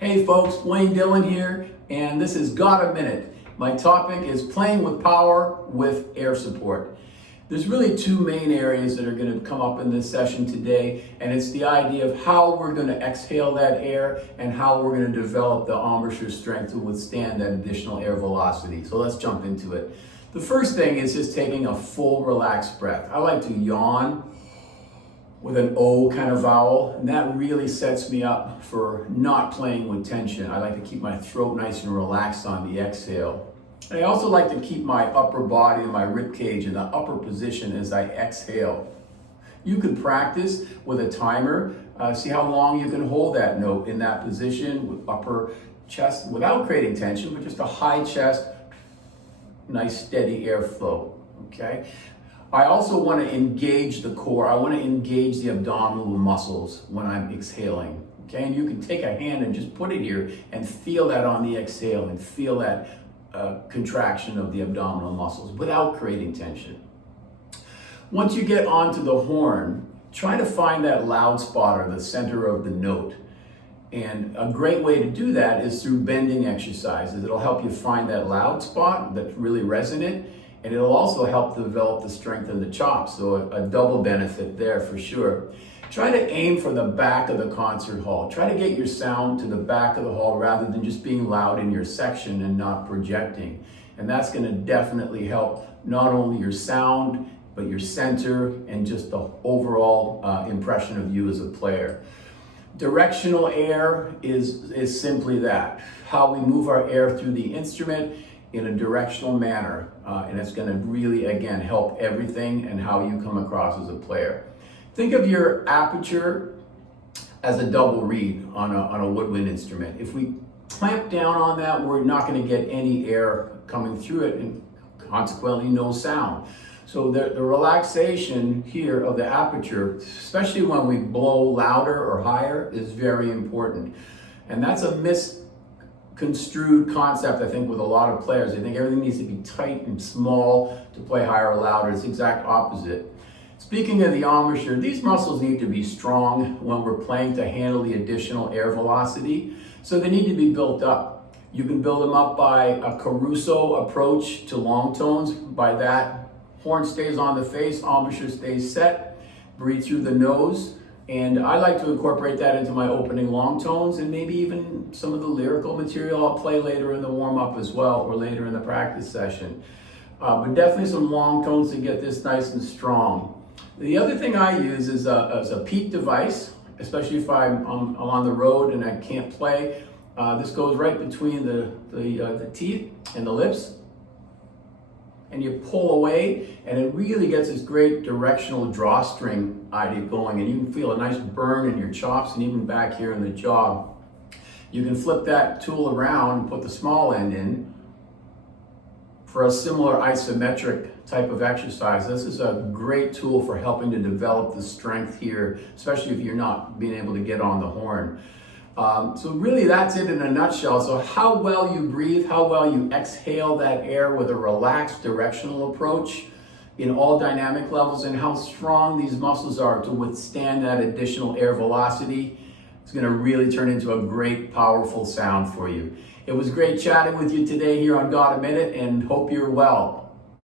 Hey folks, Wayne Dillon here, and this is Got a Minute. My topic is playing with power with air support. There's really two main areas that are going to come up in this session today, and it's the idea of how we're going to exhale that air and how we're going to develop the embouchure strength to withstand that additional air velocity. So let's jump into it. The first thing is just taking a full relaxed breath. I like to yawn with an O kind of vowel, and that really sets me up for not playing with tension. I like to keep my throat nice and relaxed on the exhale. And I also like to keep my upper body and my rib cage in the upper position as I exhale. You can practice with a timer, see how long you can hold that note in that position with upper chest without creating tension, but just a high chest, nice steady airflow, okay? I also want to engage the core. I want to engage the abdominal muscles when I'm exhaling. Okay, and you can take a hand and just put it here and feel that on the exhale and feel that contraction of the abdominal muscles without creating tension. Once you get onto the horn, try to find that loud spot or the center of the note. And a great way to do that is through bending exercises. It'll help you find that loud spot that's really resonant. And it'll also help develop the strength in the chops, so a double benefit there for sure. Try to aim for the back of the concert hall. Try to get your sound to the back of the hall rather than just being loud in your section and not projecting. And that's going to definitely help not only your sound, but your center and just the overall impression of you as a player. Directional air is simply that, how we move our air through the instrument in a directional manner, and it's going to really, again, help everything and how you come across as a player. Think of your aperture as a double reed on a woodwind instrument. If we clamp down on that, we're not going to get any air coming through it and consequently no sound. So the relaxation here of the aperture, especially when we blow louder or higher, is very important. And that's a misconstrued concept, I think, with a lot of players. They think everything needs to be tight and small to play higher or louder. It's the exact opposite. Speaking of the embouchure, these muscles need to be strong when we're playing to handle the additional air velocity. So they need to be built up. You can build them up by a Caruso approach to long tones. By that, horn stays on the face, embouchure stays set, breathe through the nose. And I like to incorporate that into my opening long tones and maybe even some of the lyrical material I'll play later in the warm-up as well, or later in the practice session. But definitely some long tones to get this nice and strong. The other thing I use is a peak device, especially if I'm on the road and I can't play. This goes right between the teeth and the lips. And you pull away, and it really gets this great directional drawstring idea going, and you can feel a nice burn in your chops and even back here in the jaw. You can flip that tool around and put the small end in for a similar isometric type of exercise. This is a great tool for helping to develop the strength here, especially if you're not being able to get on the horn. So really that's it in a nutshell. So how well you breathe, how well you exhale that air with a relaxed directional approach in all dynamic levels, and how strong these muscles are to withstand that additional air velocity, it's going to really turn into a great, powerful sound for you. It was great chatting with you today here on Got a Minute, and hope you're well.